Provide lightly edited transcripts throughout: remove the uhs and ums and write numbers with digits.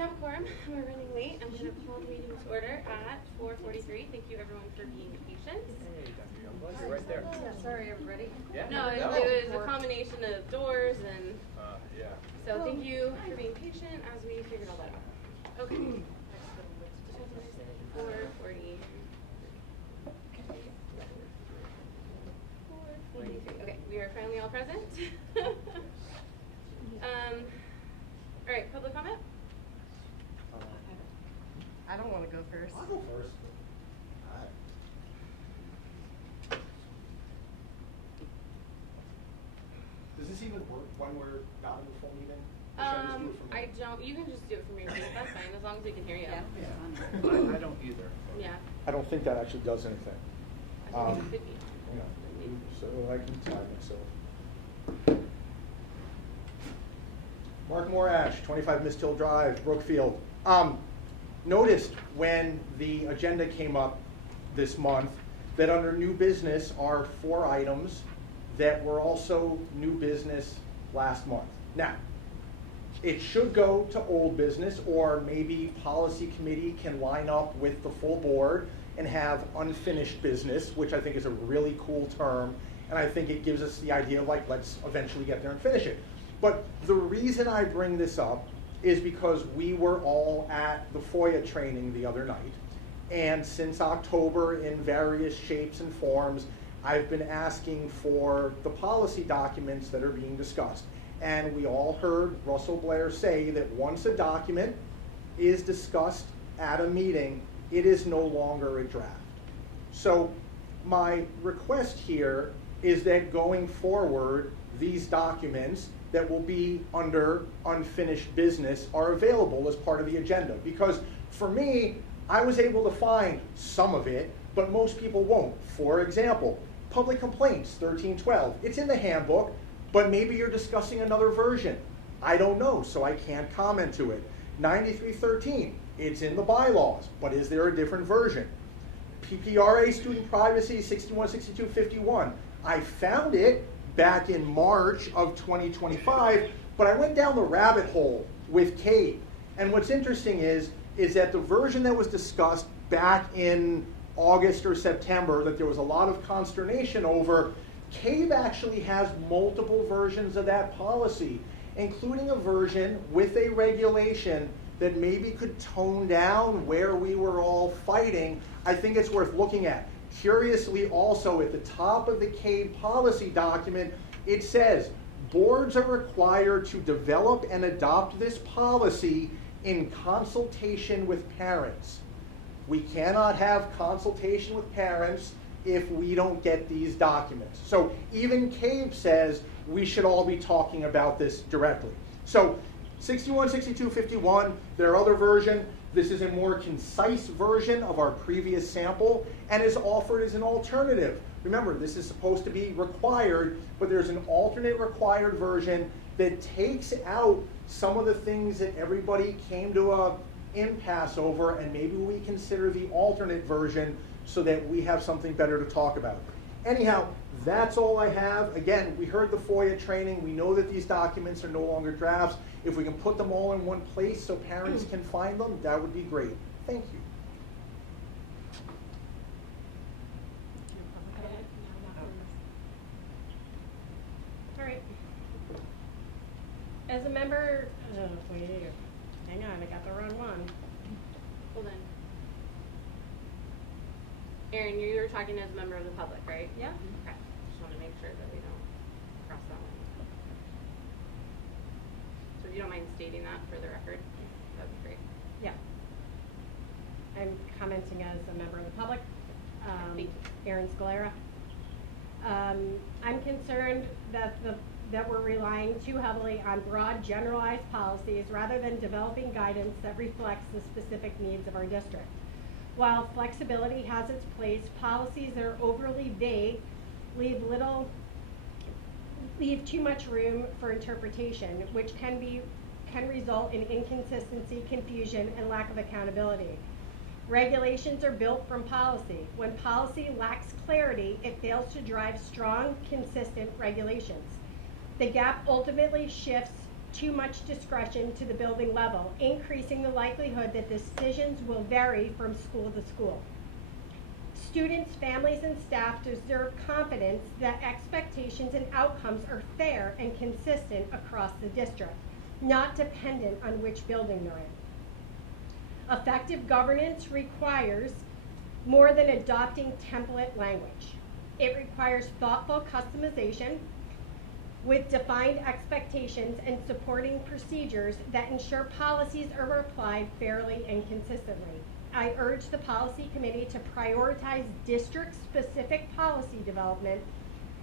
have a quorum. We're running late. I'm going to call the meeting to order at 4:43. Thank you everyone for being patient. Hey, Dr. Youngblood, you're right there. Yeah, sorry everybody. Yeah. No, it was a combination of doors and Yeah. so thank you for being patient as we figured all that out. Okay. 4:40. 4:43. Okay, we are finally all present. All right, public comment? I don't want to go first. I'll go first. Does this even work when we're not in the full meeting? Or should I just do it from I here? don't, you can just do it from your seat, that's fine, as long as we can hear you. I don't either. Yeah. I don't think that actually does anything. I think it could be. Yeah, so I can time myself. Mark Morash, 25 Mist Hill Drive, Brookfield. Noticed when the agenda came up this month that under new business are 4 items that were also new business last month. Now, it should go to old business, or maybe policy committee can line up with the full board and have unfinished business, which I think is a really cool term, and I think it gives us the idea of like, let's eventually get there and finish it. But the reason I bring this up is because we were all at the FOIA training the other night, and since October, in various shapes and forms, I've been asking for the policy documents that are being discussed. And we all heard Russell Blair say that once a document is discussed at a meeting, it is no longer a draft. So my request here is that going forward, these documents that will be under unfinished business are available as part of the agenda. Because for me, I was able to find some of it, but most people won't. For example, public complaints, 1312. It's in the handbook, but maybe you're discussing another version. I don't know, so I can't comment to it. 9313, it's in the bylaws, but is there a different version? PPRA student privacy, 61, 62, 51. I found it back in March of 2025, but I went down the rabbit hole with Kate. And what's interesting is that the version that was discussed back in August or September, that there was a lot of consternation over, CAVE actually has multiple versions of that policy, including a version with a regulation that maybe could tone down where we were all fighting. I think it's worth looking at. Curiously, also at the top of the CAVE policy document, it says, boards are required to develop and adopt this policy in consultation with parents. We cannot have consultation with parents if we don't get these documents. So even CAVE says we should all be talking about this directly. So 61, 62, 51, their other version. This is a more concise version of our previous sample and is offered as an alternative. Remember, this is supposed to be required, but there's an alternate required version that takes out some of the things that everybody came to a impasse over, and maybe we consider the alternate version so that we have something better to talk about. Anyhow, that's all I have. Again, we heard the FOIA training. We know that these documents are no longer drafts. If we can put them all in one place so parents can find them, that would be great. Thank you. All right. As a member, hang on, I got the wrong one. Hold on. Erin, you were talking as a member of the public, right? Yeah. Okay. Just want to make sure that we don't cross that one. So if you don't mind stating that for the record, that would be great. Yeah. I'm commenting as a member of the public. Thank you. Erin Scalera. I'm concerned that we're relying too heavily on broad, generalized policies rather than developing guidance that reflects the specific needs of our district. While flexibility has its place, policies that are overly vague leave too much room for interpretation, which can result in inconsistency, confusion, and lack of accountability. Regulations are built from policy. When policy lacks clarity, it fails to drive strong, consistent regulations. The gap ultimately shifts too much discretion to the building level, increasing the likelihood that decisions will vary from school to school. Students, families, and staff deserve confidence that expectations and outcomes are fair and consistent across the district, not dependent on which building they're in. Effective governance requires more than adopting template language. It requires thoughtful customization with defined expectations and supporting procedures that ensure policies are applied fairly and consistently. I urge the policy committee to prioritize district-specific policy development,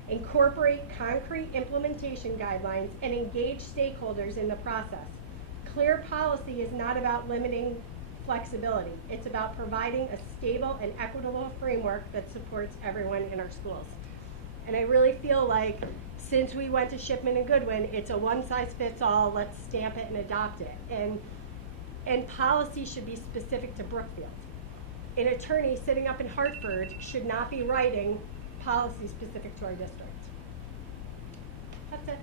incorporate concrete implementation guidelines, and engage stakeholders in the process. Clear policy is not about limiting flexibility. It's about providing a stable and equitable framework that supports everyone in our schools. And I really feel like since we went to Shipman and Goodwin, it's a one-size-fits-all, let's stamp it and adopt it. And policy should be specific to Brookfield. An attorney sitting up in Hartford should not be writing policy specific to our district. That's it.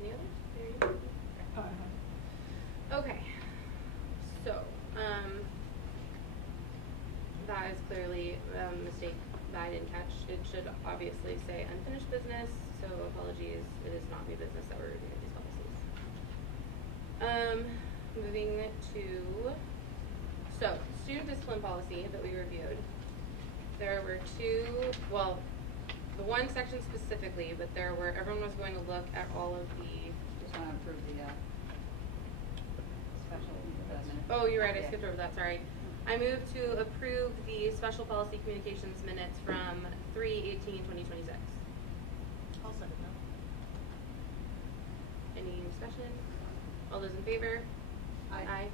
Any others? Okay, so, that is clearly a mistake that I didn't catch. It should obviously say unfinished business, so apologies, it is not new business that we're reviewing these policies. Moving to, so, student discipline policy that we reviewed. There were two, well, the one section specifically, but there were, everyone was going to look at all of the. Just want to approve the special minutes. Oh, you're right, I Yeah. skipped over that, sorry. I move to approve the special policy communications minutes from 3/18/2026. I'll second that. Any discussion? All those in favor? Aye.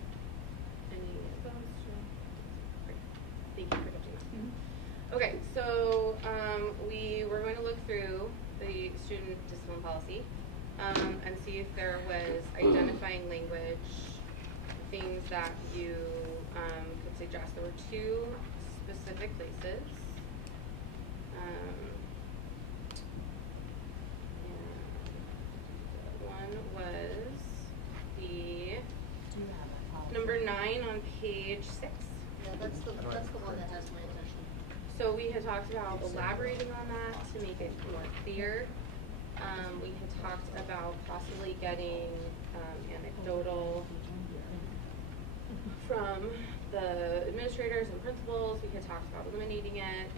Any opposed? Great. Thank you for catching that. Okay, so we were going to look through the student discipline policy and see if there was identifying language, things that you could suggest. There were two specific places. And one was the number 9 on page 6. Yeah, that's the one that has my attention. So we had talked about elaborating on that to make it more clear. We had talked about possibly getting anecdotal from the administrators and principals. We had talked about eliminating it.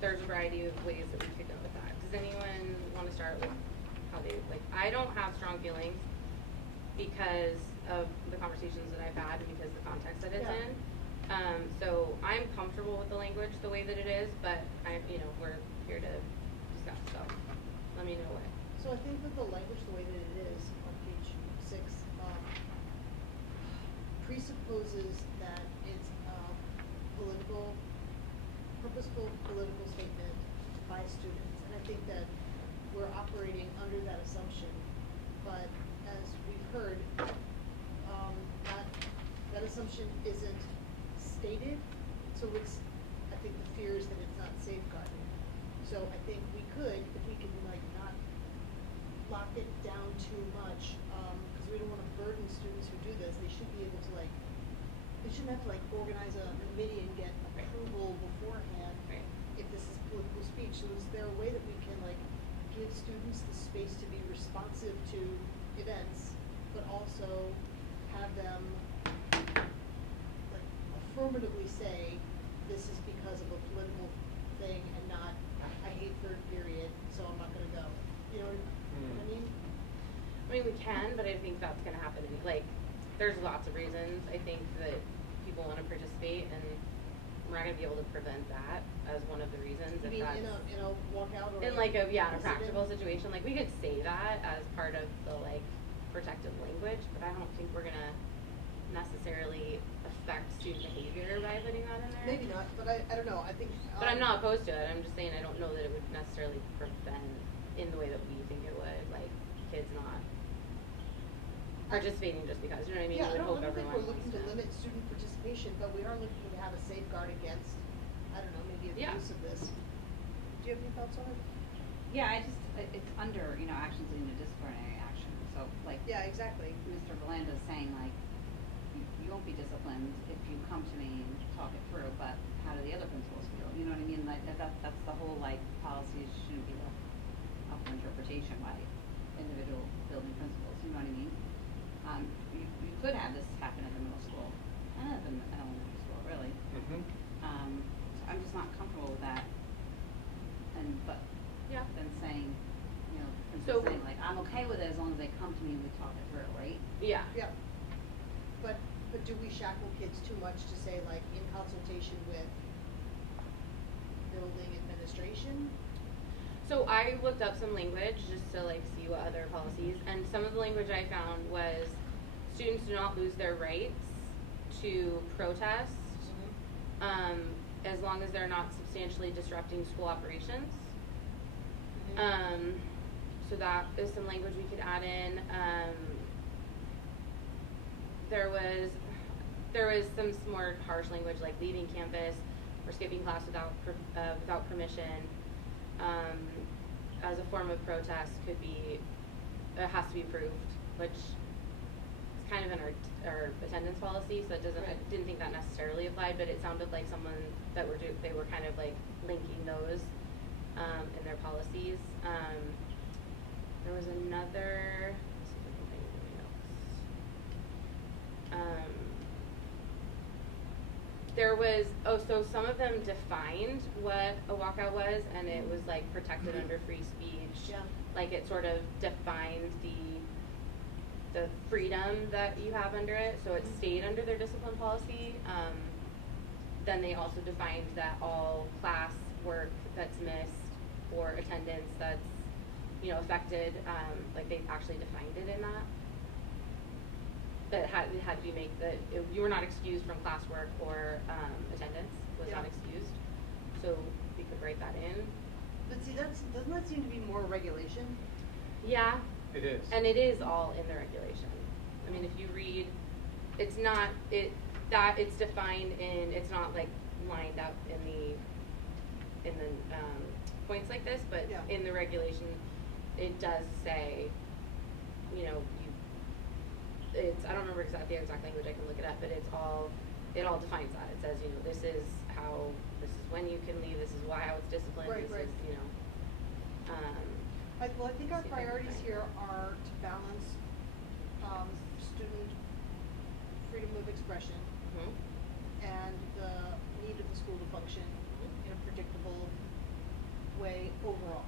There's a variety of ways that we could go with that. Does anyone want to start with how they, like, I don't have strong feelings because of the conversations that I've had and because of the context that it's in. So I'm comfortable with the language the way that it is, but we're here to discuss, so let me know what. So I think that the language, the way that it is on page 6, presupposes that it's a purposeful political statement by students. And I think that we're operating under that assumption. But as we've heard, that assumption isn't stated. So I think the fear is that it's not safeguarded. So I think we could, if we can not lock it down too much, because we don't want to burden students who do this. They should be able to they shouldn't have to organize a committee and get approval beforehand. Right. If this is political speech. So is there a way that we can give students the space to be responsive to events, but also have them affirmatively say this is because of a political thing and not I hate third period, so I'm not going to go. You know what I mean? I mean, we can, but I think that's going to happen. There's lots of reasons. I think that people want to participate, and we're not going to be able to prevent that as one of the reasons. You mean in a walkout or in a practical situation, we could say that as part of the protective language, but I don't think we're going to necessarily affect student behavior by putting that in there. Maybe not, but I don't know. I think. But I'm not opposed to it. I'm just saying I don't know that it would necessarily prevent in the way that we think it would, kids not participating just because, you know what I mean? Yeah, You would hope I don't think everyone we're looking wants to limit student participation, but we are looking to have a safeguard against, I don't know, maybe Yeah. abuse of this. Do you have any thoughts on it? Yeah, it's under, actions leading to disciplinary action, so like. Yeah, exactly. Mr. Belanda's saying like, you won't be disciplined if you come to me and talk it through, but how do the other principals feel? You know what I mean? Like, that's the whole, like, policies shouldn't be left up for interpretation by individual building principals, you know what I mean? You could have this happen at the middle school, and at the elementary school, really. Mm-hmm. So I'm just not comfortable with that. But Yeah. then saying, So- principals saying like, I'm okay with it as long as they come to me and we talk it through, right? Yeah. Yeah. But do we shackle kids too much to say like in consultation with building administration? So I looked up some language just to like see what other policies, and some of the language I found was students do not lose their rights to protest, as long as they're not substantially disrupting school operations. So that is some language we could add in. There was some more harsh language like leaving campus or skipping class without permission. As a form of protest it has to be approved, which is kind of in our attendance policy, so it doesn't, I didn't think that necessarily applied, but it sounded like someone that they were kind of like linking those, in their policies. There was another, let's see if I can find anything else. There was, so some of them defined what a walkout was, and it was like protected under free speech. Yeah. Like it sort of defined the freedom that you have under it, so it stayed under their discipline policy. Then they also defined that all class work that's missed or attendance that's, affected, like they actually defined it in that. That it had to be you were not excused from classwork or attendance was not Yeah. excused, so we could write that in. But see, doesn't that seem to be more regulation? Yeah, It is. and it is all in the regulation. I mean, if you read, it's defined in, it's not like lined up in the points like this, but Yeah. in the regulation, it does say, I don't remember the exact language, I can look it up, but it all defines that. It says, this is when you can leave, this is how it's disciplined, Right, this right. is, I think our see if I can priorities find here it. are to balance, student freedom of expression Mhm. and the need of the school to function in a predictable way overall.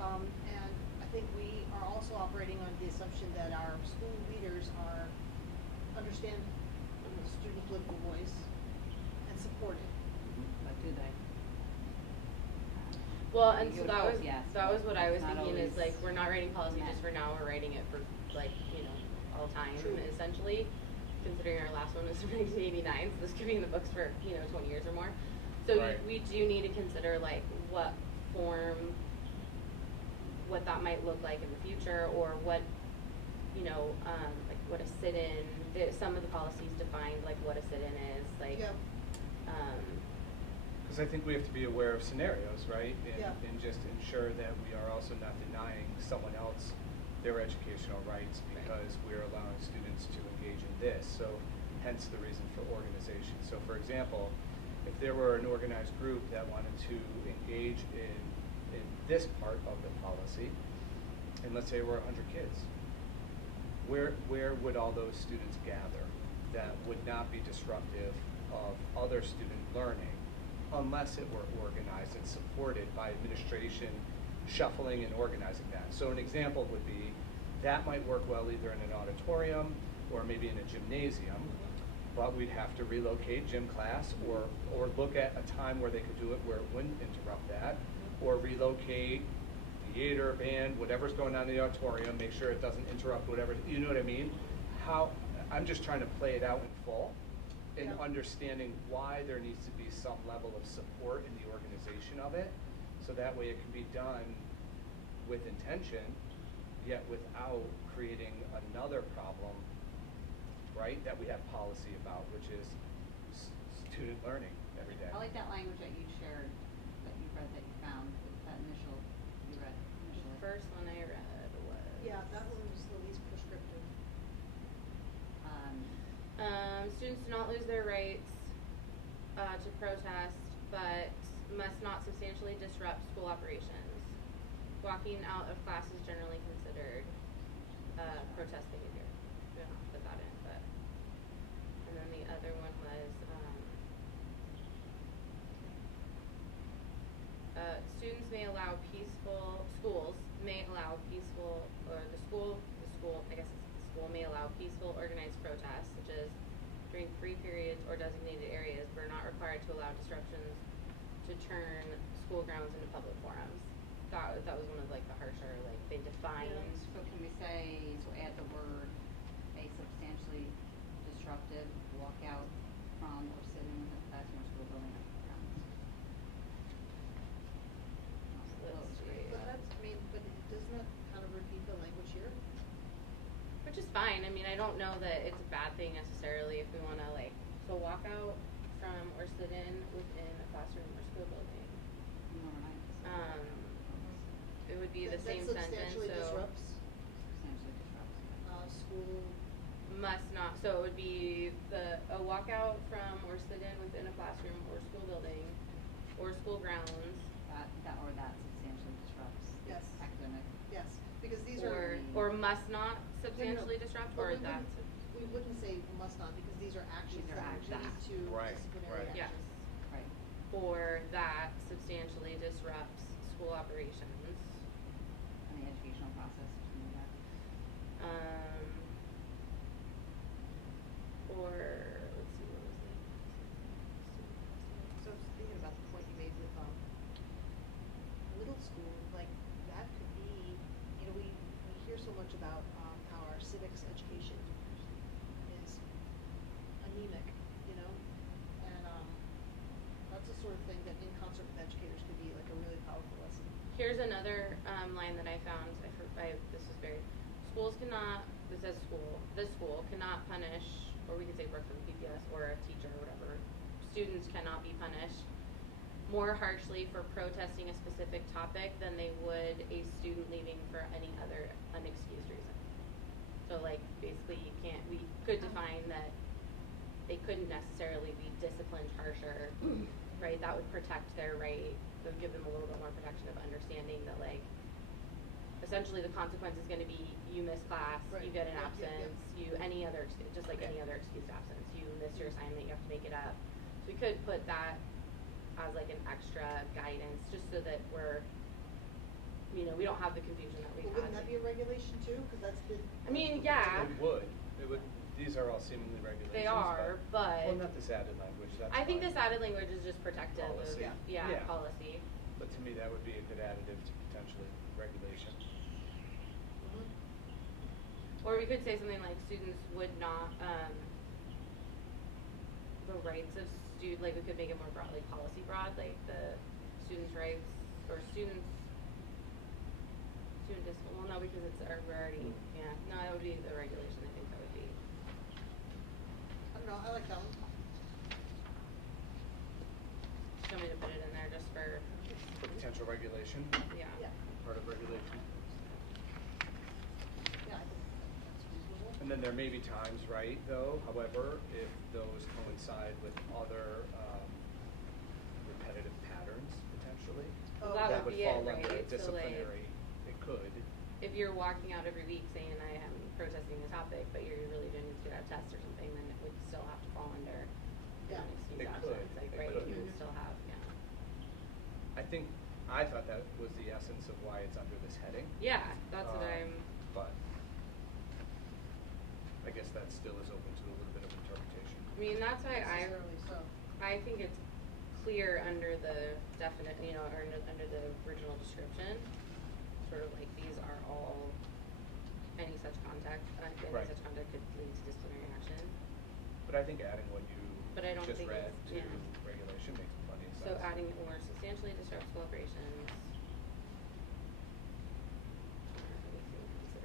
And I think we are also operating on the assumption that our school leaders understand the student political voice and support it. But do they? Well, and You so would that hope was yes, that was but what I was it's not thinking is always like we're not writing policy just met. for now, we're writing it for like, all time True. essentially. Considering our last one was from 1989, so this could be in the books for 20 years or more. So Right. we do need to consider like what that might look like in the future, or what like what a sit-in. Some of the policies defined like what a sit-in is, like. Yeah. Because I think we have to be aware of scenarios, right? Yeah. And just ensure that we are also not denying someone else their educational rights because we're allowing students to engage in this. So hence the reason for organization. So for example, if there were an organized group that wanted to engage in this part of the policy, and let's say there were 100 kids, where would all those students gather that would not be disruptive of other student learning unless it were organized and supported by administration shuffling and organizing that? So an example would be that might work well either in an auditorium or maybe in a gymnasium, but we'd have to relocate gym class or look at a time where they could do it where it wouldn't interrupt that, or relocate theater, band, whatever's going on in the auditorium, make sure it doesn't interrupt whatever, you know what I mean? I'm just trying to play it out in full and Yeah. understanding why there needs to be some level of support in the organization of it, so that way it can be done with intention yet without creating another problem, right, that we have policy about, which is student learning every day. I like that language that you shared, that you read, that you found, that initial, you read initially. The first one I read was. Yeah, that one was the least prescriptive. Students do not lose their rights to protest, but must not substantially disrupt school operations. Walking out of class is generally considered protest behavior. We don't have to put that in, but. And then the other one was schools may allow may allow peaceful organized protests, such as during free periods or designated areas, but are not required to allow disruptions to turn school grounds into public forums. That was one of like the harsher, like they defined. So can we say, so add the word, a substantially disruptive walkout from or sitting in the classroom or school building or grounds? Let's see. But that's, I mean, but doesn't that kind of repeat the language here? Which is fine. I mean, I don't know that it's a bad thing necessarily if we want to like, so walk out from or sit in within a classroom or school building. No, we're not. It would be the That same sentence, substantially so disrupts, Substantially disrupts. school. must not, so it would be a walkout from or sit in within a classroom or school building or school grounds. That substantially disrupts the Yes. academic. Yes, because these are. Or must not substantially disrupt, But or we that's. We wouldn't say must not, because these are actions These are that actions. lead to Right, disciplinary right. Yes. actions. Right. Or that substantially disrupts school operations. And the educational process, something like that. Or, let's see, what was it? So I was thinking about the point you made with, middle school, like, that could be, you know, we hear so much about, how our civics education is anemic, you know? And, that's the sort of thing that in concert with educators could be like a really powerful lesson. Here's another line that I found. This is very. Schools cannot. This says the school cannot punish, or we could say Brookfield PPS or a teacher or whatever. Students cannot be punished more harshly for protesting a specific topic than they would a student leaving for any other unexcused reason. So like basically we could define that they couldn't necessarily be disciplined harsher, right? That would protect their right, that would give them a little bit more protection of understanding that like, essentially the consequence is gonna be you miss class, Right. you get an Yep, absence, yep. just like any other excused absence, you miss your assignment, you have to make it up. So we could put that as like an extra guidance, just so that we don't have the confusion that we've But had. wouldn't that be a regulation too? Cause that's the. I mean, yeah. It would, these are all seemingly regulations. They are, but. Well, not this added language, that's I think fine. this added language is just protective Policy. of, Yeah. policy. But to me, that would be a good additive to potentially regulation. Mhm. Or we could say something like students would not, the rights of like we could make it more broad, like policy broad, like the students' rights, or student discipline, well, no, because we're already, no, that would be the regulation, I think that would be. I don't know, I like that one. Do you want me to put it in there just for, Potential regulation, yeah. Yeah, part of regulation. yeah, I think that's reasonable. And then there may be times, right, though, however, if those coincide with other repetitive patterns, potentially. Well, that would be fall it, under right? So, like, disciplinary, it could. If you're walking out every week saying I am protesting the topic, but you're really doing it to get a test or something, then it would still have to fall under Yeah. an excuse It absence, could, like, it right, could. you would still have, I thought that was the essence of why it's under this heading. Yeah, that's what I'm, But I guess that still is open to a little bit of interpretation. I mean, that's why Necessarily so. I think it's clear under the definite, or under the original description, sort of like these are all, any such contact, Right. any such conduct could lead to disciplinary action. But I think adding what you But I don't just think read it's- to yeah. regulation makes plenty of sense. So adding or substantially disrupts collaborations. Let me see what this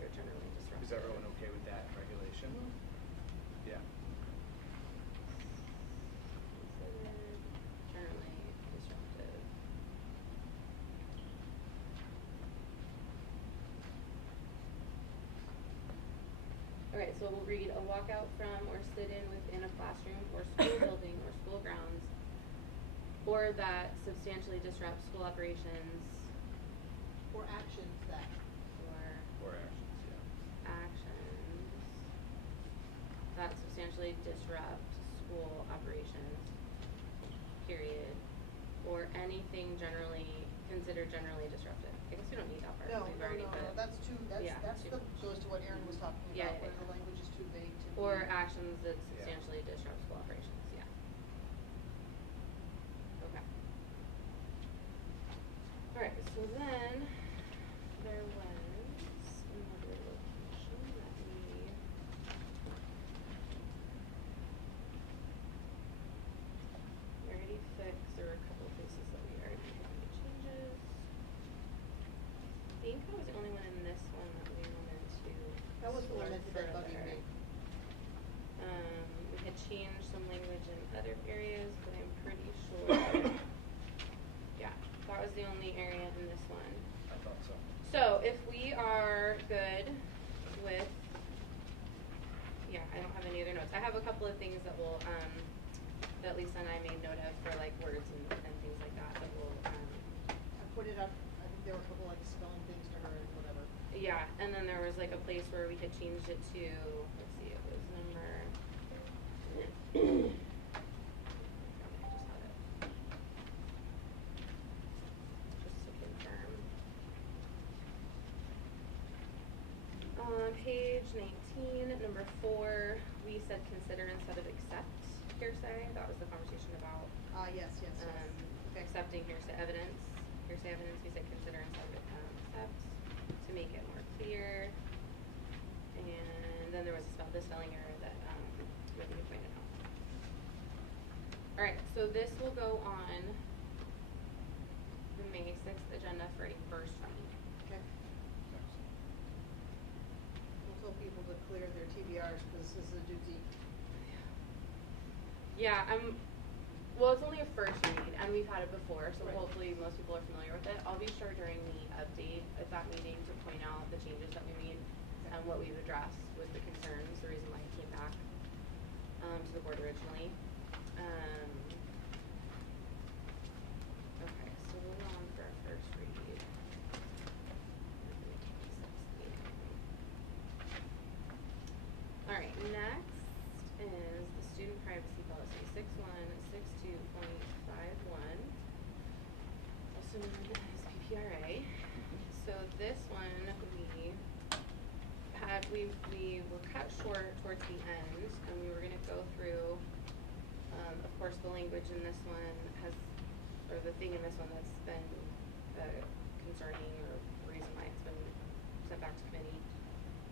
Okay, so we'll read a walkout from or sit in within a classroom or school building or school grounds, or that substantially disrupts school operations Or actions that. or Or actions, yeah. actions that substantially disrupt school operations, period, or anything considered generally disruptive. I guess we don't need that part. No, We've no, already no, put. no, that's too, Yeah, that's too the, much. goes to what Erin was talking Yeah, about, yeah, where yeah. the language is too vague to. Or be- actions that Yeah. substantially disrupt school operations, yeah. Okay. Alright, so then there was another location that we already fixed. There were a couple of places that we already made changes. I think I was the only one in this one that we wanted to That was the one that explore did that bugging further. me. We had changed some language in other areas, but I'm pretty sure, yeah, that was the only area in this one. I thought so. So if we are good with, yeah, I don't have any other notes. I have a couple of things that will, that Lisa and I made note of for like words and things like that will, I put it up, I think there were a couple like spelling things to her and whatever. yeah, and then there was like a place where we had changed it to, let's see, it was number. I just had it. Just to confirm. Page 19, number 4, we said consider instead of accept hearsay. That was the conversation about Yes, yes, yes. accepting hearsay evidence. Hearsay evidence, we said consider instead of accept to make it more clear. And then there was the spelling error that Whitney pointed out. Alright, so this will go on the May 6th agenda for a first read. Okay. We'll tell people to clear their TBRs because this is a doozy. Yeah, well, it's only a first read, and we've had it before, so Right. hopefully most people are familiar with it. I'll be sure during the update at that meeting to point out the changes that we made and what we've addressed with the concerns, the reason why it came back to the board originally. Okay, so we'll go on for our first read. Alright, next is the student privacy policy, 6162.51, also known as PPRA. So this one, we were cut short towards the end, and we were gonna go through, of course, the language in this one or the thing in this one that's been concerning, or the reason why it's been sent back to committee,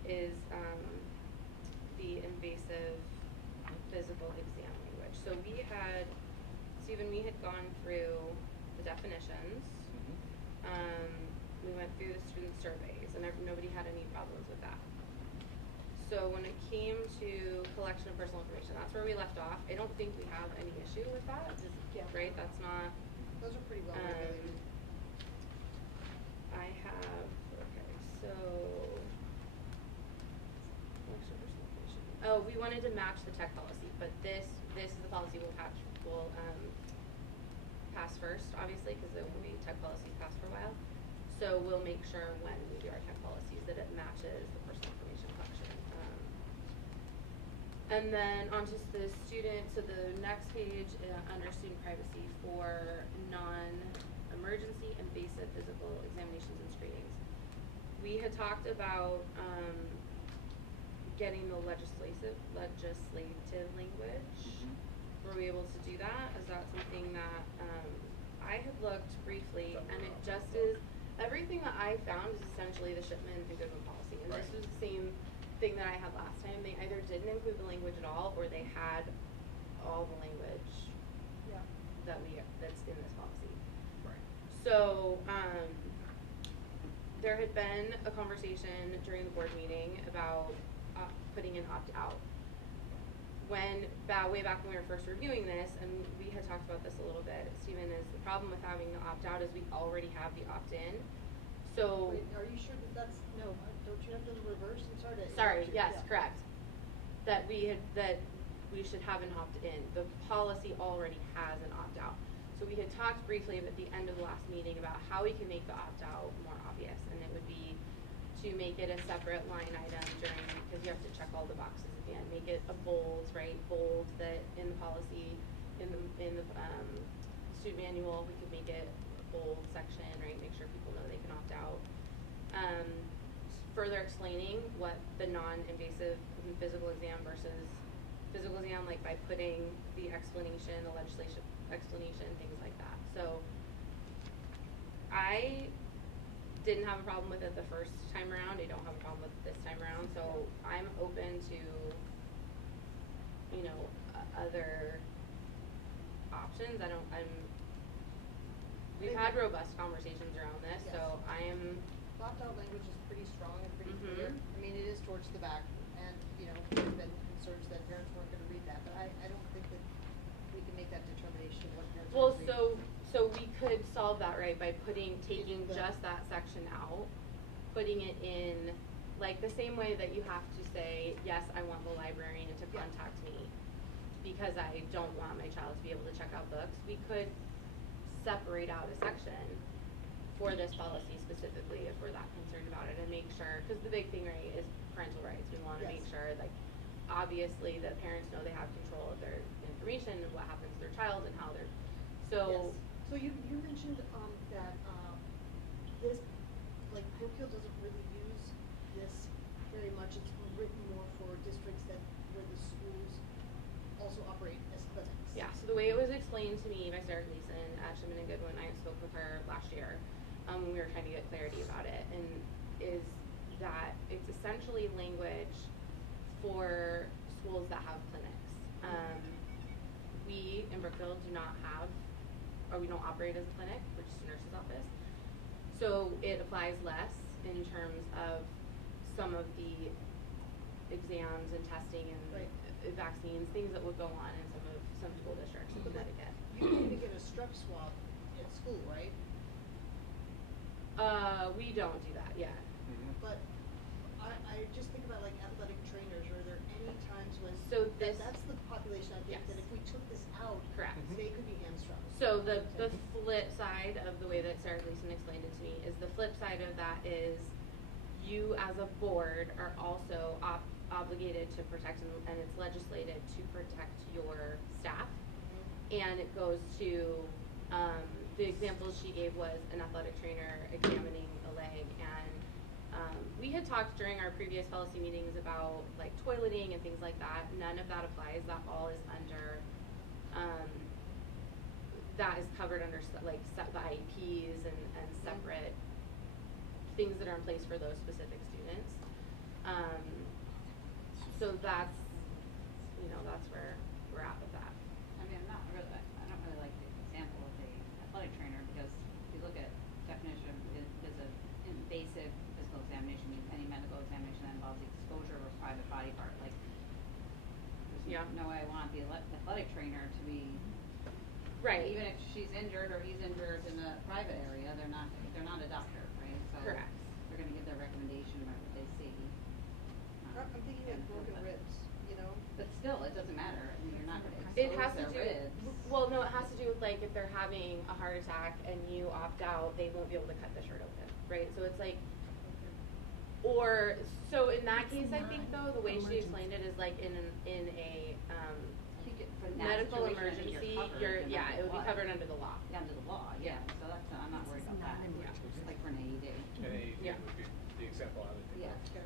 is the invasive physical exam language. So Stephen, we had gone through the definitions. We went through the student surveys, and nobody had any problems with that. So when it came to collection of personal information, that's where we left off. I don't think we have any issue with that, Yeah. right? That's not. Those are pretty well regulated. I have, okay, so. Collection of personal information. Oh, we wanted to match the tech policy, but this is the policy we'll pass first, obviously, because there will be tech policies passed for a while. So we'll make sure when we do our tech policies that it matches the personal information collection. And then onto the student, so the next page under student privacy for non-emergency invasive physical examinations and screenings. We had talked about getting the legislative language. Were we able to do that? Is that something that I had looked briefly, and it just is, everything that I found is essentially the Shipman and Goodwin policy, and this Right. was the same thing that I had last time. They either didn't include the language at all, or they had all the language Yeah. that's in this policy. Right. So, there had been a conversation during the board meeting about putting an opt-out. Way back when we were first reviewing this, and we had talked about this a little bit, Stephen, is the problem with having the opt-out is we already have the opt-in. So. Wait, are you sure that that's, no, don't you have to reverse? I'm sorry to Sorry, interrupt you. yes, Yeah. correct. that we should have an opt-in. The policy already has an opt-out. So we had talked briefly at the end of the last meeting about how we can make the opt-out more obvious, and it would be to make it a separate line item during, because you have to check all the boxes at the end. Make it a bold, right? Bold that in the policy, in the student manual, we could make it a bold section, right? Make sure people know they can opt out. Further explaining what the non-invasive physical exam versus physical exam, like by putting the explanation, the legislation explanation, things like that. So I didn't have a problem with it the first time around. I don't have a problem with it this time around. So I'm open to, you know, other options. We've had robust conversations around this, Yes. so I am. The opt-out language is pretty strong and pretty clear. Mhm. I mean, it is towards the back, and, you know, there's been concerns that parents weren't gonna read that, but I don't think that we can make that determination of what parents are Well, gonna read. so we could solve that, right, by taking The- just that section out, putting it in, like, the same way that you have to say, yes, I want the librarian to Yeah. contact me because I don't want my child to be able to check out books. We could separate out a section for this policy specifically if we're that concerned about it, and make sure, because the big thing, right, is parental rights. We want to Yes. make sure, like, obviously the parents know they have control of their information and what happens to their child and how they're, so. Yes. So you mentioned, that, this, like, Brookfield doesn't really use this very much. It's written more for districts where the schools also operate as clinics. Yeah, so the way it was explained to me by Sarah Gleason at Shipman and Goodwin, I spoke with her last year when we were trying to get clarity about it, and is that it's essentially language for schools that have clinics. We in Brookfield do not have, or we don't operate as a clinic, we're just a nurse's office. So it applies less in terms of some of the exams and testing and Right. Vaccines, things that would go on in some school districts in But Connecticut. you can even get a strep swab at school, right? We don't do that yet. But I just think about like athletic trainers. Are there any times when So this- that's the population I think Yes. that if we took this out, Correct. they could be hamstrung. So the flip side of the way that Sarah Gleason explained it to me is the flip side of that is you as a board are also obligated to protect, and it's legislated to protect your staff. And it goes to, the example she gave was an athletic trainer examining a leg, and we had talked during our previous policy meetings about like toileting and things like that. None of that applies. That all is under, that is covered under the IEPs and separate things that are in place for those specific students. So that's, that's where we're at with that. I mean, I don't really like the example of the athletic trainer, because if you look at definition, is an invasive physical examination, means any medical examination that involves the exposure of a private body part, like, there's no way I want the athletic trainer to be, Right. even if she's injured or he's injured in a private area, they're not a doctor, right? So Correct. they're gonna give their recommendation about what they see. I'm thinking of broken ribs, you know? But still, it doesn't matter. I mean, you're not gonna It has expose to their do, ribs. well, no, it has to do with like if they're having a heart attack and you opt out, they won't be able to cut the shirt open, right? So it's like, or, so in that case, I think though, the way she explained it is like in a, I think for that medical situation, I think emergency, covered you're, under yeah, the it would be law. covered under the law. Yeah, under the law, yeah. So that's, I'm not worried about that. Yeah. Like for an AED. And AED Yeah. would be the example I would think Yeah. of. Okay.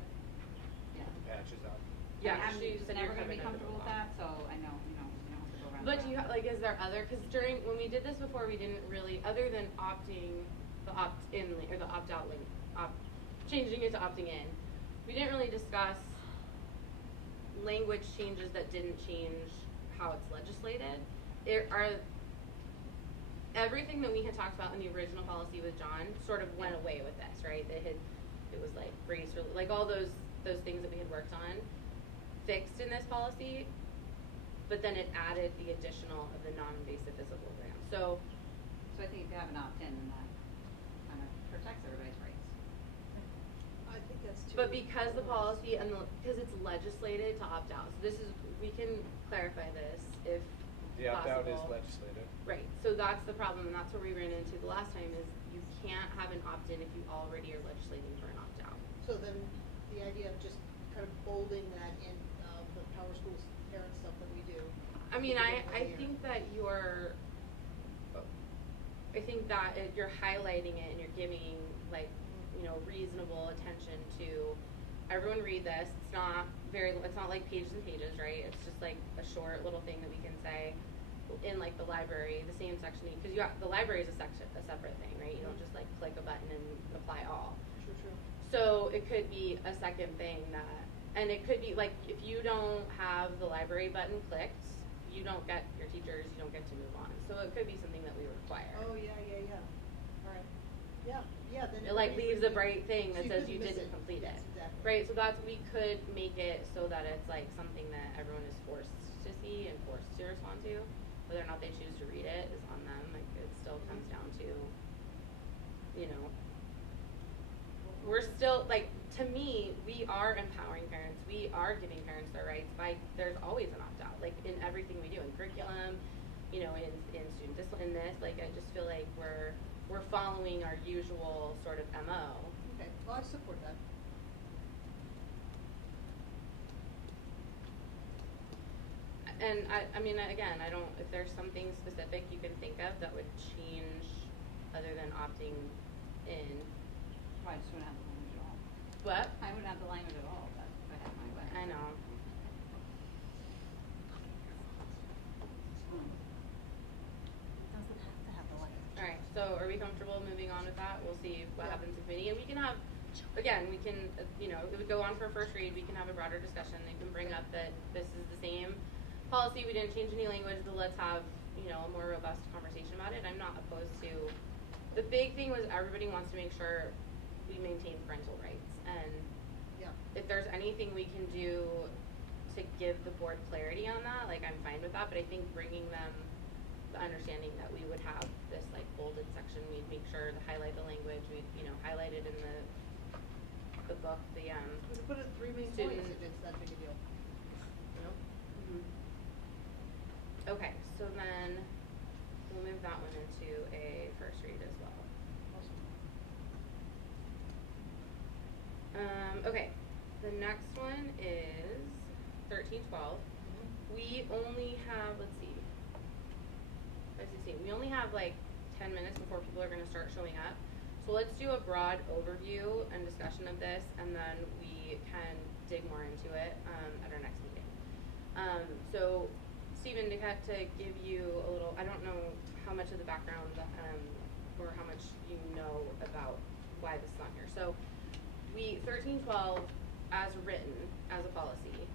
Yeah. The patches on. Yeah, I'm she said never you're gonna be covered under the comfortable with law. that, so I know, you don't have to go around. But do you, around. like, is there other, cause when we did this before, we didn't really, other than opting, the opt-in, or the opt-out link, changing it to opting in, we didn't really discuss language changes that didn't change how it's legislated. Everything that we had talked about in the original policy with John sort of went away with this, right? It was like race, like all those things that we had worked on fixed in this policy, but then it added the additional of the non-invasive physical exam. So So I think if you have an opt-in, then that kind of protects everybody's rights. I think think that's too. But because the policy and because it's legislated to opt out, so this is, we can clarify this if The opt-out is possible. legislative. Right, so that's the problem, and that's what we ran into the last time, is you can't have an opt-in if you already are legislating for an opt-out. So then, the idea of just kind of bolding that in, the Power Schools parent stuff that we do. I mean, I Here. think that you're highlighting it and you're giving, like, you know, reasonable attention to, everyone read this, it's not like pages and pages, right? It's just like a short little thing that we can say in like the library, the same section, because the library is a separate thing, right? You don't just like click a button and apply all. True. So it could be a second thing that, and it could be like, if you don't have the library button clicked, you don't get your teachers, you don't get to move on. So it could be something that we require. Oh, yeah. Alright. Yeah, then. It like leaves a bright thing so that says couldn't you miss didn't complete it. Yes, exactly. Right, so we could make it so that it's like something that everyone is forced to see and forced to respond to. Whether or not they choose to read it is on them. Like, it still comes down to, you know, we're still, like, to me, we are empowering parents. We are giving parents their rights there's always an opt-out, like, in everything we do, in curriculum, you know, in student discipline, in this, like, I just feel like we're following our usual sort of MO. Okay, well, I support that. And I mean, again, I don't, if there's something specific you can think of that would change other than opting in. Probably just wouldn't have the language at all. What? I wouldn't have the language at all, but if I had my way. I know. Doesn't have to have the language. Alright, so are we comfortable moving on with that? We'll see what happens in committee, and we can have, again, we can, you know, it would go on for a first read, we can have a broader discussion, they can bring up that this is the same policy, we didn't change any language, but let's have, you know, a more robust conversation about it. I'm not opposed to, the big thing was everybody wants to make sure we maintain parental rights, and Yeah. if there's anything we can do to give the board clarity on that, like, I'm fine with that, but I think bringing them the understanding that we would have this, like, bolded section, we'd make sure to highlight the language, we'd, you know, highlight it in the book, We could put it 3 main points student- if it's that big a deal. You know? Okay, so then we'll move that one into a first read as well. Awesome. Okay, the next one is 1312. We only have, let's see, 5:16. We only have like 10 minutes before people are going to start showing up. So let's do a broad overview and discussion of this, and then we can dig more into it at our next meeting. So Stephen, to give you a little, I don't know how much of the background or how much you know about why this is on here. So 1312, as written as a policy,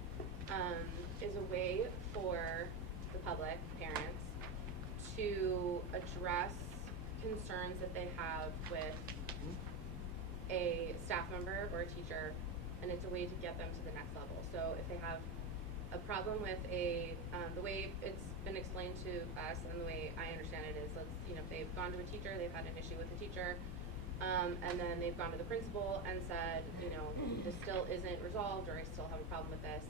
is a way for the public, parents, to address concerns that they have with a staff member or a teacher, and it's a way to get them to the next level. So if they have a problem with the way it's been explained to us and the way I understand it is, if they've gone to a teacher, they've had an issue with the teacher, and then they've gone to the principal and said, this still isn't resolved, or I still have a problem with this.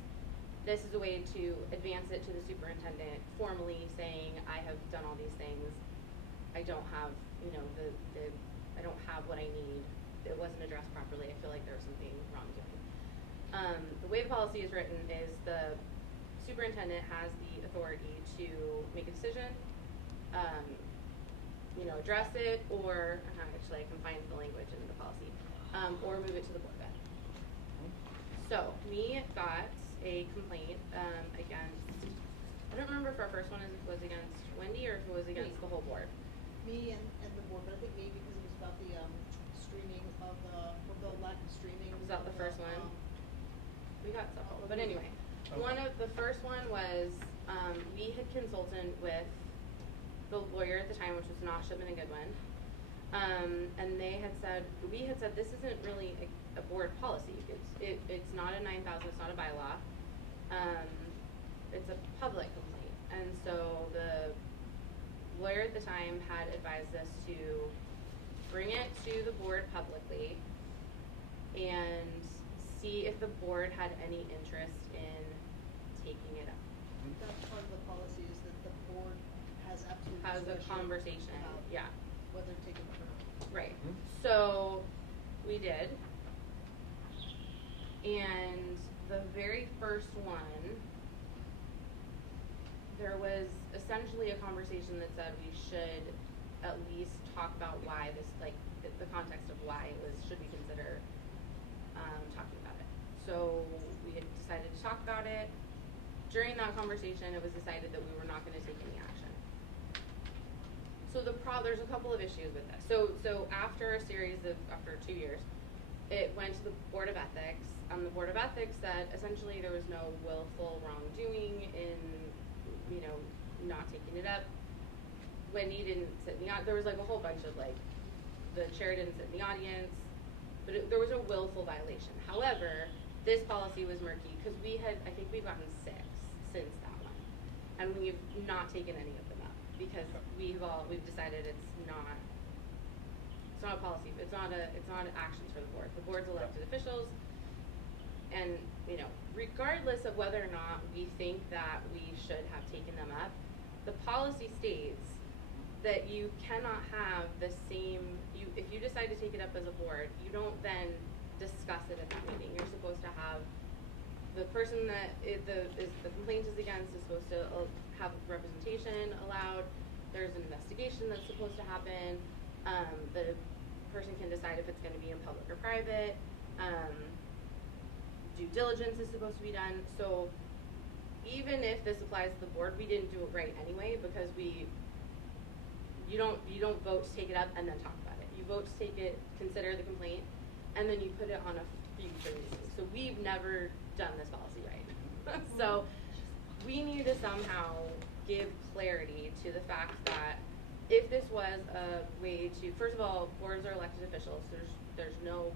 This is a way to advance it to the superintendent, formally saying, I have done all these things. I don't have, I don't have what I need. It wasn't addressed properly. I feel like there was something wrong doing. The way the policy is written is the superintendent has the authority to make a decision, address it, or actually I can find the language in the policy, or move it to the board then. So we got a complaint against, I don't remember if our first one was against Wendy or if it was against the whole board. Me and the board, but I think maybe because it was about the streaming of the lack of streaming. Was that the first one? We got several, but anyway, Okay. the first one was, we had consulted with the lawyer at the time, which was not Shipman and Goodwin, and we had said this isn't really a board policy. It's not a 9,000. It's not a bylaw. It's a public complaint, and so the lawyer at the time had advised us to bring it to the board publicly, and see if the board had any interest in taking it up. That's part of the policy is that the board has absolute Has a discretion conversation, about yeah. whether to take it up or not. Right. Mhm. So we did. And the very first one, there was essentially a conversation that said we should at least talk about why this, like, the context of why it was, should we consider talking about it. So we had decided to talk about it. During that conversation, it was decided that we were not going to take any action. So there's a couple of issues with this. So after a series of, after 2 years, it went to the Board of Ethics. The Board of Ethics said essentially there was no willful wrongdoing in, you know, not taking it up. Wendy didn't sit in the audience. There was like a whole bunch of like, the chair didn't sit in the audience, but there was a willful violation. However, this policy was murky because I think we've gotten 6 since that one, and we've not taken any of them up because we've decided it's not a policy. It's not actions for the board. The board's elected officials, and you know, regardless of whether or not we think that we should have taken them up, the policy states that you cannot have the same. If you decide to take it up as a board, you don't then discuss it at that meeting. You're supposed to have the person that the complaint is against is supposed to have representation allowed. There's an investigation that's supposed to happen. The person can decide if it's going to be in public or private. Due diligence is supposed to be done. So even if this applies to the board, we didn't do it right anyway because you don't vote to take it up and then talk about it. You vote to take it, consider the complaint, and then you put it on a future meeting. So we've never done this policy right. So we need to somehow give clarity to the fact that if this was a way to, first of all, boards are elected officials. There's no,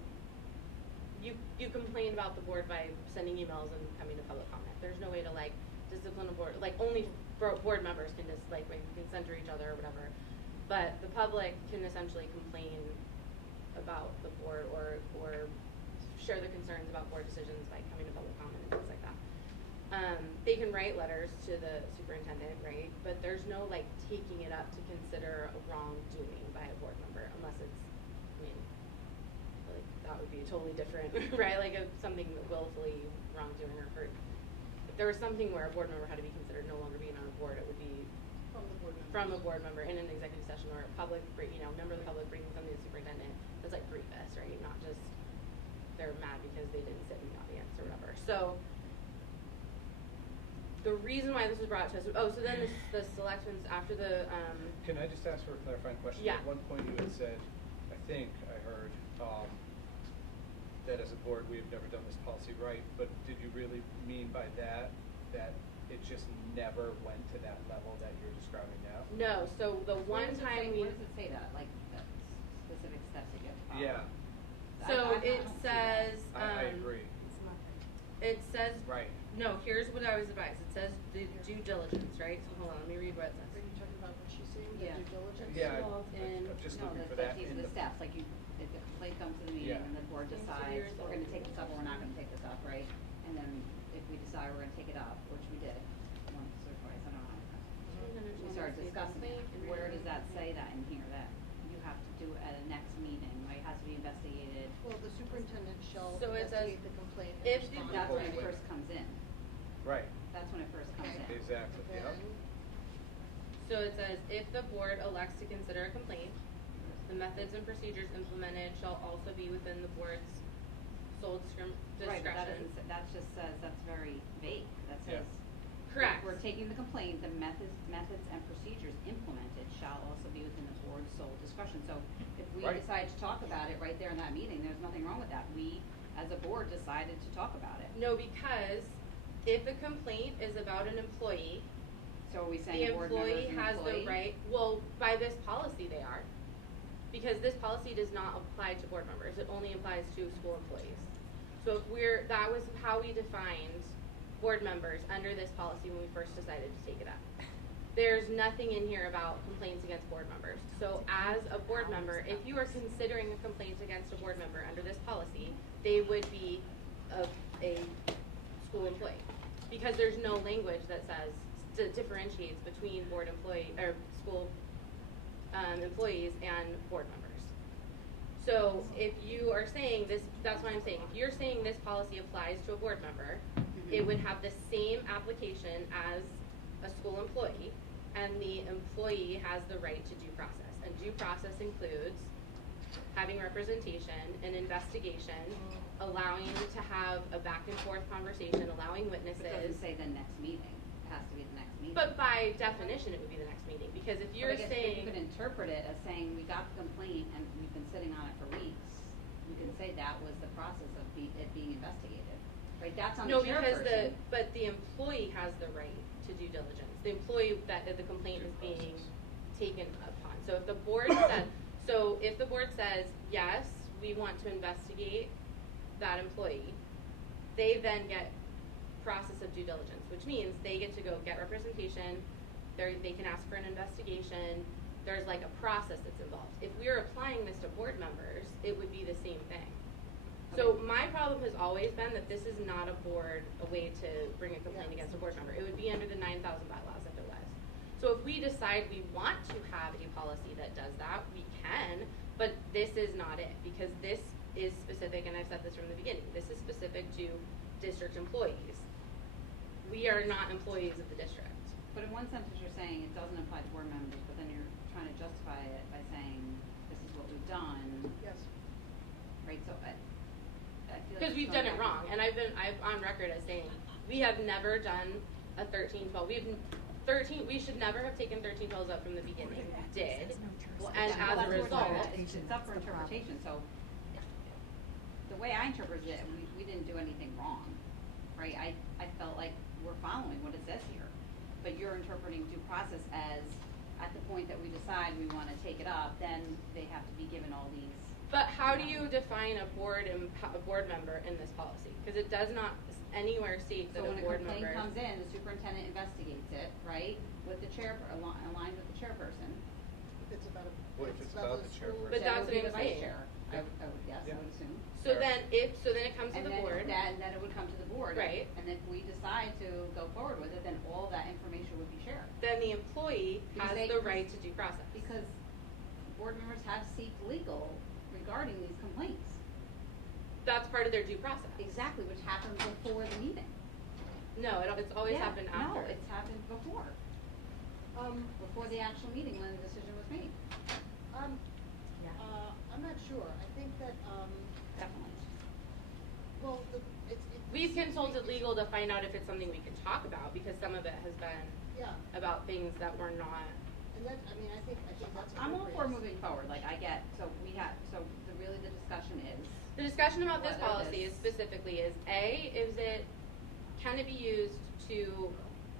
you complain about the board by sending emails and coming to public comment. There's no way to like discipline a board, like only board members can just like we can censor each other or whatever. But the public can essentially complain about the board or share their concerns about board decisions by coming to public comment and things like that. They can write letters to the superintendent, right? But there's no like taking it up to consider a wrongdoing by a board member unless it's, I mean, like that would be totally different, right? Like if something willfully wrongdoing or hurt. If there was something where a board member had to be considered no longer being on a board, it would be from a board member in an executive session or a public, you know, member of the public bringing something to the superintendent. That's like grievous, right? Not just they're mad because they didn't sit in the audience or whatever. So the reason why this was brought to us, so then the selectmen's after the, Can I just ask for a clarifying question? Yeah. At one point you had said, I think I heard, that as a board we have never done this policy right, but did you really mean by that it just never went to that level that you're describing now? no, so the one time we. Where does it say that, like, the specific steps that you have to follow? Yeah, So I it don't see that. says, I agree. it says, Right. no, here's what I was advised. It says the due diligence, right? So hold on, let me read what it Are says. you talking about what she's saying, the Yeah. due diligence? Yeah, involved in- I'm just No, looking that's for that these in are the steps, like if the complaint comes to the meeting Yeah. and the board Things to be decides, we're gonna resolved. take this up or we're not gonna take this up, right? And then if we decide we're gonna take it up, which we did, once or twice, I don't know. We started discussing it, where does that say that in here, that you have to do it at a next meeting, right, it has to be investigated? Well, the superintendent shall So it says, investigate the complaint and if the- respond. That's when it Wait. first comes in, Right, that's when it first comes Okay. in. exactly, yeah. Then, So it says, if the board elects to consider a complaint, the methods and procedures implemented shall also be within the board's sole discretion. Right, but that doesn't, that just says, that's very vague, that Yeah. says. Correct. We're taking the complaint, the methods and procedures implemented shall also be within the board's sole discretion. So if we Right. decide to talk about it right there in that meeting, there's nothing wrong with that. We, as a board, decided to talk about it. No, because if a complaint is about an employee, So are we the saying a board member employee is an has employee? the right, well, by this policy they are. Because this policy does not apply to board members, it only applies to school employees. So if that was how we defined board members under this policy when we first decided to take it up. There's nothing in here about complaints against board members. So as a board member, if you are considering a complaint against a board member under this policy, they they would be a school employee. Because there's no language that says, that differentiates between board employee, or school employees and board members. So if you are saying this, that's what I'm saying, if you're saying this policy applies to a board member, it would have the same application as a school employee, and the employee has the right to due process. And due process includes having representation, an investigation, allowing to have a back and forth conversation, allowing witnesses. It doesn't say the next meeting, it has to be the next meeting. But by definition, it would be the next meeting, because if you're But I guess saying. you could interpret it as saying, we got the complaint and we've been sitting on it for weeks, you can say that was the process of it being investigated, right? That's on the No, chairperson. because but the employee has the right to due diligence. The employee that the complaint is being taken upon. So if the board says, yes, we want to investigate that employee, they then get process of due diligence, which means they get to go get representation, they can ask for an investigation, there's like a process that's involved. If we are applying this to board members, it would be the same thing. So Okay. my problem has always been that this is not a way to bring a complaint against a board member. It would be under the 9,000 bylaws if it was. So if we decide we want to have a policy that does that, we can, but this is not it, because this is specific, and I've said this from the beginning, this is specific to district employees. We are not employees of the district. But in one sentence, you're saying it doesn't apply to board members, but then you're trying to justify it by saying, this is what we've done, Yes. right? So I feel like. Because we've done it wrong, and I've on record as saying, we have never done a 13-12. We should never have taken 13-12s up from the beginning. We did. Well, And yeah, as a well, that's what we're talking result. about. It's up for interpretation, so the way I interpret it, we didn't do anything wrong, right? I felt like we're following what it says here. But you're interpreting due process as, at the point that we decide we wanna take it up, then they have to be given all these. But how do you define a board member in this policy? Because it does not anywhere state that So a when a board complaint member. comes in, the superintendent investigates it, right, with the aligned with the chairperson. If it's about What if it's about the school- chairperson? But that's That would be what I'm the vice saying. chair, I would guess, I Yeah. would assume. So then it comes to And the then board. then it would come to the board. Right. And if we decide to go forward with it, then all that information would be shared. Then the employee Because has they- the right to due process. Because board members have seeked legal regarding these complaints. That's part of their due process. Exactly, which happened before the meeting. No, it's always Yeah, happened after. No, it's happened before, before the actual meeting when the decision was made. I'm not sure. I think that, Definitely. well, it's. We've consulted legal to find out if it's something we can talk about, because some of it has been Yeah, about things that were not. and that, I mean, I think that's. I'm all for appropriate. moving forward, like I get, so really the discussion is. The discussion about this Whether policy is this- specifically can it be used to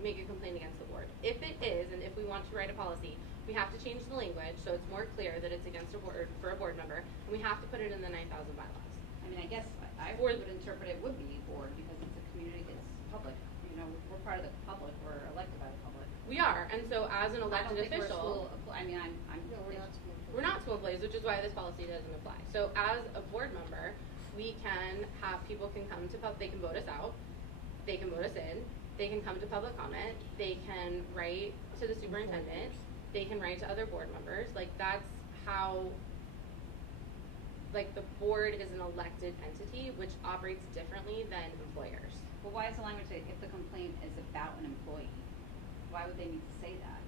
make a complaint against the board? If it is, and if we want to write a policy, we have to change the language so it's more clear that it's against a board, for a board member, and we have to put it in the 9,000 bylaws. I mean, I guess I For- would interpret it would be board because it's a community, it's public, you know, we're part of the public, we're elected by the public. We are, and so as an I don't elected think we're official, school, I mean, I'm. No, we're not school. we're not school employees, which is why this policy doesn't apply. So as a board member, we can have, people can come to they can vote us out, they can vote us in, they can come to public comment, they can write to the superintendent, they can write to other board members, like that's how, like the board is an elected entity which operates differently than employers. Well, why is the language say if the complaint is about an employee? Why would they need to say that?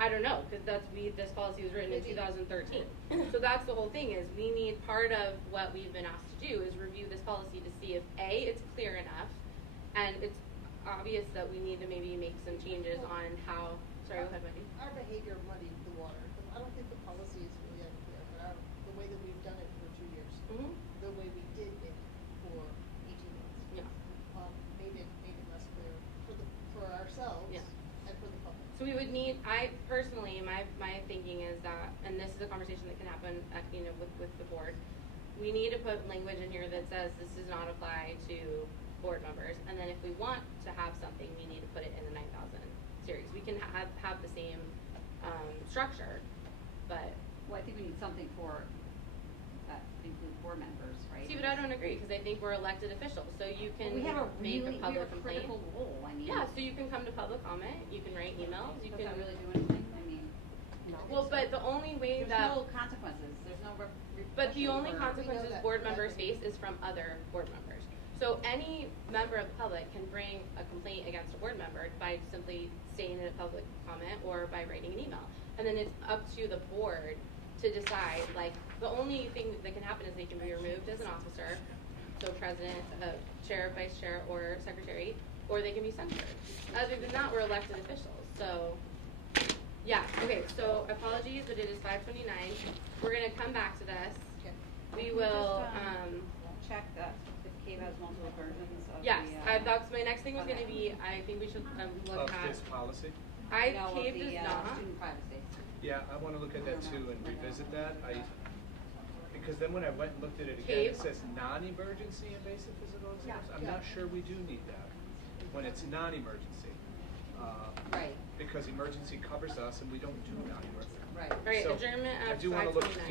I don't know, because this policy was written in Maybe. 2013. So that's the whole thing, is we need, part of what we've been asked to do is review this policy to see if A, it's clear enough, and it's obvious that we need to maybe make some changes on how, sorry, go ahead, Wendy. Our behavior muddied the water. I don't think the policy is really unclear, but the way that we've done it for 2 years, Mm-hmm. the way we did it for 18 months, Yeah. made it less clear for ourselves Yeah. and for the public. So we would need, I personally, my thinking is that, and this is a conversation that can happen, with the board, we need to put language in here that says this does not apply to board members, and then if we want to have something, we need to put it in the 9,000 series. We can have the same, structure, but. Well, I think we need something for, that includes board board members, right? See, but I don't agree, because I think we're elected officials, so you can We have a make really, a we have public a complaint. critical role, I mean. Yeah, so you can come to public comment, you can write emails, you Does can. that really do anything? I mean. Well, but the only way There's that. no consequences, there's no But the repercussions only for- consequences that, board but I members think- face is from other board members. So any member of the public can bring a complaint against a board member by simply stating in a public comment or by writing an email. And then it's up to the board to decide, like, the only thing that can happen is they can be removed as an officer, so president, chair, vice chair, or secretary, or they can be censured. Other than that, we're elected officials, so. Yeah, okay, so apologies, but it is 5:29. We're gonna come back to this. Okay. We Can will, just, check that if CAVE has multiple versions of the. yes, that's my next thing was gonna be, I think we should look Of at. this policy? No, of CAVE the, does not. student privacy. Yeah, I wanna look at that too and revisit that. Because then when I went and looked at it again, CAVE? it says non-emergency invasive physical exams. I'm Yeah. not sure we do need that when it's non-emergency. Right. Because emergency covers us and we don't do non-emergency. Right. All right, So, adjournment I at do wanna look 5:29.